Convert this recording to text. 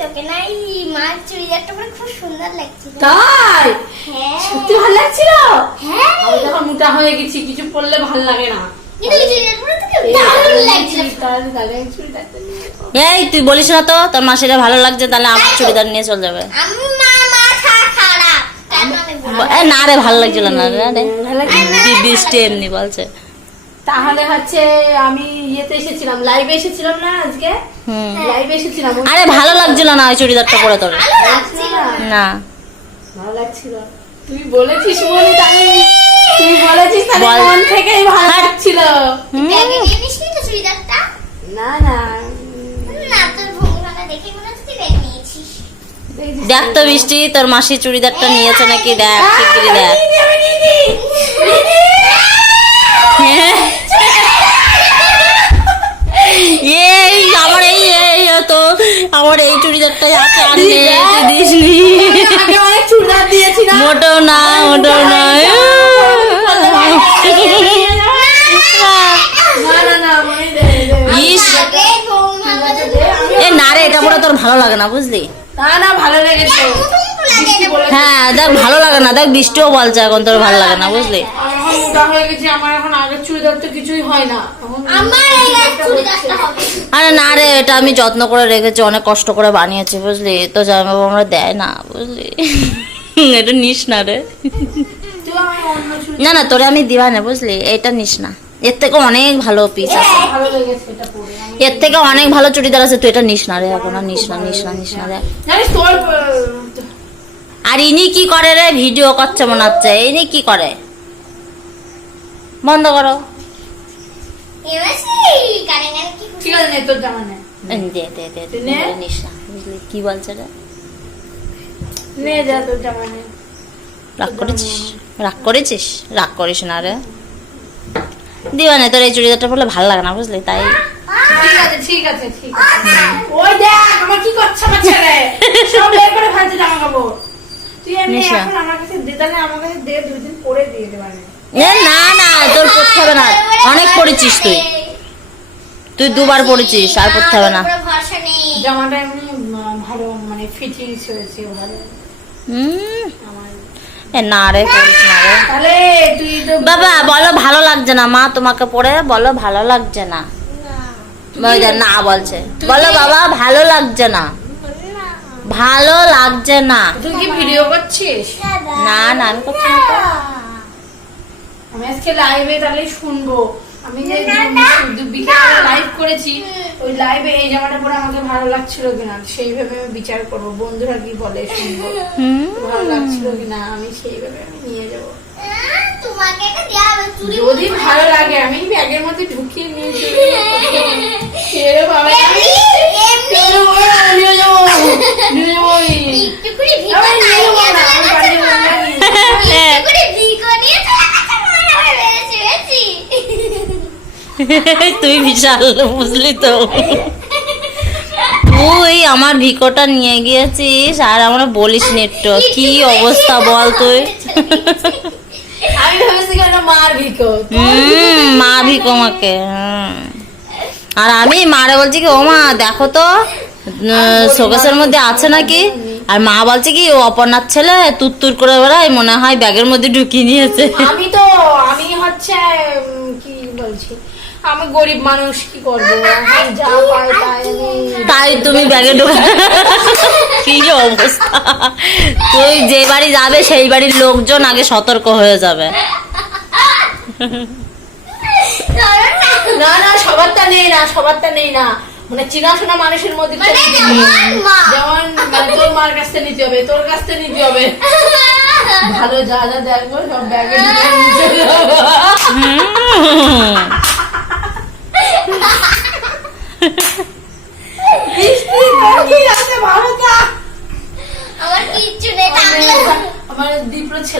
তোকে নাই মার চুড়িদারটা পরে খুব সুন্দর লাগছিল। তাই? হ্যাঁ সত্যি ভালো লাগছিল? হ্যাঁ আমি যখন মোটা হয়ে গেছি কিছু পরলে ভালো লাগে না। কিন্তু এই চুড়িদার পরে তোকে দারুণ লাগছিল। এই তুই বলিস না তো তোর মাসিরা ভালো লাগছে, তাহলে আমার চুড়িদার নিয়ে চলে যাবে। আমি মাথা খারাপ তার মানে বল। না রে ভালো লাগছিল না রে, বৃষ্টি এমনি বলছে। তাহলে হচ্ছে আমি ইয়েতে এসেছিলাম, লাইভে এসেছিলাম না আজকে, লাইভে এসেছিলাম। আরে ভালো লাগছিল না ওই চুড়িদারটা পরে তোর। ভালো লাগছিল না ভালো লাগছিল, তুই বলেছিস বলি তাই, তুই বলেছিস তাহলে বল। মন থেকেই ভালো লাগছিল। ব্যাগে নিয়ে নিসনি তো চুড়িদারটা? না না না তোর ভঙ্গিমাটা দেখে মনে হচ্ছে তুই ব্যাগ নিয়েছিস। দেখ তো বৃষ্টি তোর মাসি চুড়িদারটা নিয়েছে নাকি, দেখ শিগগিরই দেখ। এই আমার আমার এই চুড়িদারটা আছে আর দিসনি। আগে অনেক চুড়িদার দিয়েছি না, মোটেও না মোটেও না। না না না মনে দে দে। ইস আগে ভঙ্গিমাটা এ না রে, এটা পরে তোর ভালো লাগে না বুঝলি। না না ভালো লেগেছে। বৃষ্টি বলেছে, হ্যাঁ দেখ ভালো লাগে না, দেখ বৃষ্টিও বলছে এখন তোর ভালো লাগে না বুঝলি। আমার এখন মোটা হয়ে গেছে, আমার এখন আগের চুড়িদার তো কিছুই হয় না এখন। আমার এই চুড়িদারটা হবে। আরে না রে, এটা আমি যত্ন করে রেখেছি, অনেক কষ্ট করে বানিয়েছি বুঝলি, তো জামাইবাবু আমরা দেয় না বুঝলি। এটা নিস না রে। তুই আমার অন্য চুড়িদার না না তোরে আমি দিবা না বুঝলি, এটা নিস না, এর থেকে অনেক ভালো পিস আছে, ভালো লেগেছে এটা পরে। এর থেকে অনেক ভালো চুড়িদার আছে, তুই এটা নিস না রে, এখন আর নিস না রে। জানিস তোর আর ইনি কি করে রে, ভিডিও করছে মনে হচ্ছে, ইনি কি করে, বন্ধ করো। এবারে কানে কানে কি ঠিক আছে নে তোর জামা নে, দে নে। নিস না বুঝলি, কি বলছে রে, নে যা তোর জামা নে। রাগ করেছিস, রাগ করিস না রে, দিবা না, তোর এই চুড়িদারটা পরলে ভালো লাগে না বুঝলি, তাই। ঠিক আছে ঠিক আছে ঠিক আছে। ওই দেখ আমার কি করছে আমার ছেলে, সব বের করে ফেলছে জামা কাপড়। তুই এমনি নিশা। এখন আমার কাছে দে, তাহলে আমার কাছে দে, দুই দিন পরে দিয়ে দে মানে। এ না না তোর পড়তে হবে না, অনেক পড়েছিস তুই দুবার পড়েছিস, আর পড়তে হবে না। পুরো ভরসা নেই। জামাটা এমনি ভালো মানে ফিটিংস হয়েছে ভালো আমার। এ না রে, পড়িস না রে তাহলে তুই তো বাবা, বলো ভালো লাগছে না, মা তোমাকে পড়ে বলো ভালো লাগছে না, ওই দেখ, না বলছে, বলো বাবা ভালো লাগছে না, ভালো লাগছে না। তুই কি ভিডিও করছিস? না না আমি করছি না তো। আমি আজকে লাইভে তাহলে শুনবো, আমি যে বিকেলে লাইভ করেছি, ওই লাইভে এই জামাটা পরে আমাকে ভালো লাগছিল কিনা সেইভাবে আমি বিচার করবো, বন্ধুরা কি বলে শুনবো, ভালো লাগছিল কিনা আমি সেইভাবে আমি নিয়ে যাবো। তোমাকে এটা দেয়া হবে চুরি। যদি ভালো লাগে আমি ব্যাগের মধ্যে ঢুকিয়ে নিয়ে চলে যাবো। ছেড়ে বাবা আমি নিয়ে যাবো, নিয়ে যাবো একটু করে ভিডিও আমি নিয়ে যাবো না, আমি বাড়িতে বসে নিয়ে যাবো। একটু করে ভিডিও নিয়ে চলে গেছে, মনে হয় বেশি। তুই বিশাল বুঝলি তো, তুই আমার ভিকোটা নিয়ে গিয়েছিস আর আমরা বলিস নেটটো কি অবস্থা বল তুই। আমি ভেবেছি কেন মার ভিকো, মা ভিকো মাকে, আর আমি মারে বলছি কি ও মা দেখো তো শোকেসের মধ্যে আছে নাকি, আর মা বলছে কি ও অপর্ণার ছেলে তুত্তুর করে বেড়ায়, মনে হয় ব্যাগের মধ্যে ঢুকিয়ে নিয়েছে। আমি হচ্ছে কি বলছি, আমি গরিব মানুষ, কি করবো এখন যা পাই তাই আমি। তাই তুমি ব্যাগে ঢোকা, কি অবস্থা, তুই যে বাড়ি যাবে সেই বাড়ির লোকজন আগে সতর্ক হয়ে যাবে। না না সবারটা নেই না মানে চেনাশোনা মানুষের মধ্যে মানে তো আমার মা। যেমন মানে তোর মার কাছ থেকে নিতে হবে, তোর কাছ থেকে নিতে হবে, ভালো যা যা দেখবো সব ব্যাগে নিতে হবে। আমার কিচ্ছু নেই, থাকলে আমার দীপ্র ছেলে